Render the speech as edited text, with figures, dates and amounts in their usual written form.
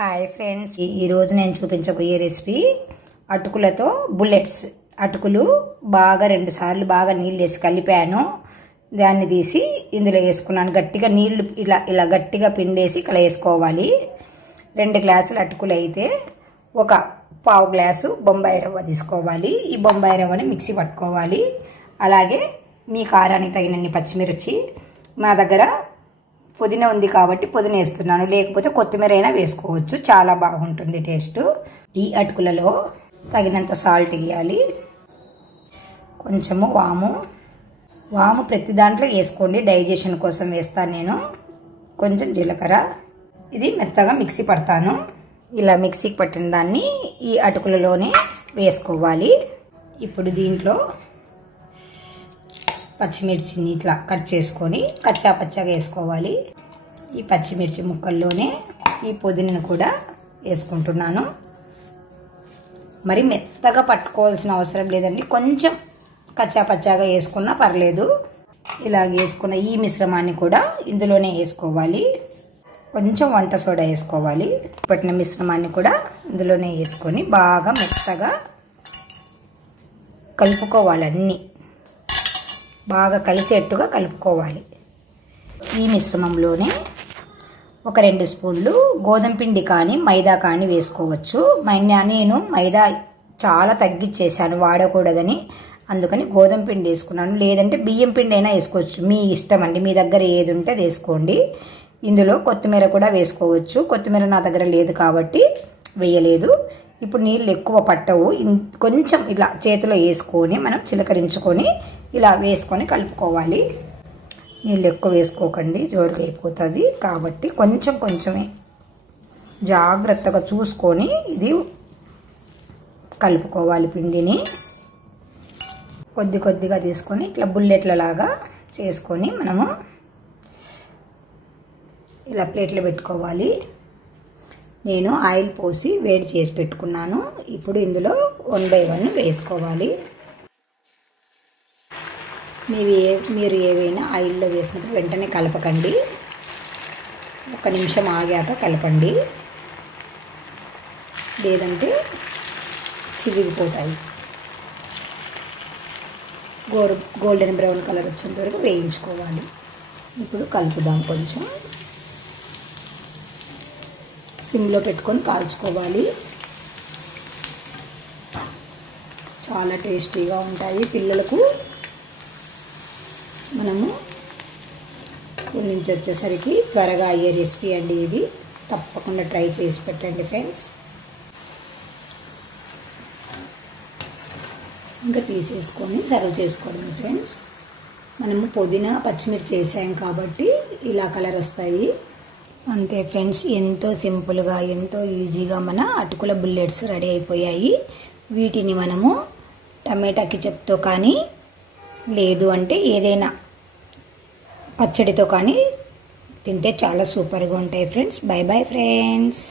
Hi friends, ఈ రోజు నేను చూపించబోయే రెసిపీ అటుకులతో బుల్లెట్స్. అటుకులు బాగా 2 సార్లు బాగా నీళ్ళు వేసి కలిపాను. దాన్ని తీసి ఇందులో వేసుకున్నాను. గట్టిగా నీళ్లు ఇలా గట్టిగా పిండేసి ఇక్కడ వేసుకోవాలి. 2 గ్లాసులు అటుకులు అయితే ఒక పావు గ్లాసు బొంబాయి రవ్వ తీసుకోవాలి. ఈ బొంబాయి రవ్వని మిక్సీ పట్టుకోవాలి. అలాగే మీ కారానికి తగినన్ని పచ్చిమిర్చి. నా దగ్గర పుదీనా ఉంది కాబట్టి పుదీనా వేస్తున్నాను, లేకపోతే కొత్తిమీర అయినా వేసుకోవచ్చు, చాలా బాగుంటుంది టేస్ట్. ఈ అటుకులలో తగినంత సాల్ట్ వేయాలి. కొంచెము వాము ప్రతి దాంట్లో వేసుకోండి, డైజెషన్ కోసం వేస్తాను నేను. కొంచెం జీలకర్ర. ఇది మెత్తగా మిక్సీ పడతాను. ఇలా మిక్సీకి పట్టిన దాన్ని ఈ అటుకులలోనే వేసుకోవాలి. ఇప్పుడు దీంట్లో పచ్చిమిర్చిని ఇట్లా కట్ చేసుకొని కచ్చా పచ్చగా వేసుకోవాలి. ఈ పచ్చిమిర్చి ముక్కల్లోనే ఈ పుదీనాను కూడా వేసుకుంటున్నాను. మరి మెత్తగా పట్టుకోవాల్సిన అవసరం లేదండి, కొంచెం కచ్చా పచ్చాగా వేసుకున్నా పర్లేదు. ఇలా వేసుకున్న ఈ మిశ్రమాన్ని కూడా ఇందులోనే వేసుకోవాలి. కొంచెం వంట సోడా వేసుకోవాలి. పట్టిన మిశ్రమాన్ని కూడా ఇందులోనే వేసుకొని బాగా మెత్తగా కలుపుకోవాలి. అన్నీ బాగా కలిసేట్టుగా కలుపుకోవాలి. ఈ మిశ్రమంలోనే ఒక 2 స్పూన్లు గోధుమ పిండి కానీ మైదా కానీ వేసుకోవచ్చు. నేను మైదా చాలా తగ్గించేసాను, వాడకూడదని, అందుకని గోధుమ పిండి వేసుకున్నాను. లేదంటే బియ్యం పిండి అయినా వేసుకోవచ్చు, మీ ఇష్టం అండి. మీ దగ్గర ఏది ఉంటే అది వేసుకోండి. ఇందులో కొత్తిమీర కూడా వేసుకోవచ్చు. కొత్తిమీర నా దగ్గర లేదు కాబట్టి వేయలేదు. ఇప్పుడు నీళ్ళు ఎక్కువ పట్టవు. కొంచెం ఇలా చేతిలో వేసుకొని మనం చిలకరించుకొని ఇలా వేసుకొని కలుపుకోవాలి. నీళ్ళు ఎక్కువ వేసుకోకండి, జోరుగా అయిపోతుంది. కాబట్టి కొంచెమే జాగ్రత్తగా చూసుకొని ఇది కలుపుకోవాలి. పిండిని కొద్దిగా తీసుకొని ఇట్లా బుల్లెట్ల లాగా చేసుకొని మనము ఇలా ప్లేట్లో పెట్టుకోవాలి. నేను ఆయిల్ పోసి వేడి చేసి పెట్టుకున్నాను. ఇప్పుడు ఇందులో 1 by 1 వేసుకోవాలి. మీరు ఏవైనా ఆయిల్లో వేసినప్పుడు వెంటనే కలపకండి, 1 నిమిషం ఆగాక కలపండి, లేదంటే చిరిగిపోతాయి. గోల్డెన్ బ్రౌన్ కలర్ వచ్చేంత వరకు వేయించుకోవాలి. ఇప్పుడు కలుపుదాం. కొంచెం సిమ్లో పెట్టుకొని కాల్చుకోవాలి. చాలా టేస్టీగా ఉంటాయి. పిల్లలకు మనము స్కూల్ నుంచి వచ్చేసరికి త్వరగా అయ్యే రెసిపీ అండి ఇది. తప్పకుండా ట్రై చేసి పెట్టండి ఫ్రెండ్స్. ఇంకా తీసేసుకొని సర్వ్ చేసుకోవడం ఫ్రెండ్స్. మనము పుదీనా పచ్చిమిర్చి వేసాం కాబట్టి ఇలా కలర్ వస్తాయి. అంతే ఫ్రెండ్స్, ఎంతో సింపుల్గా ఎంతో ఈజీగా మన అటుకుల బుల్లెట్స్ రెడీ అయిపోయాయి. వీటిని మనము టమాటా కెచప్తో కానీ లేదు అంటే ఏదైనా పచ్చడితో కానీ తింటే చాలా సూపర్గా ఉంటాయి ఫ్రెండ్స్. By bye friends.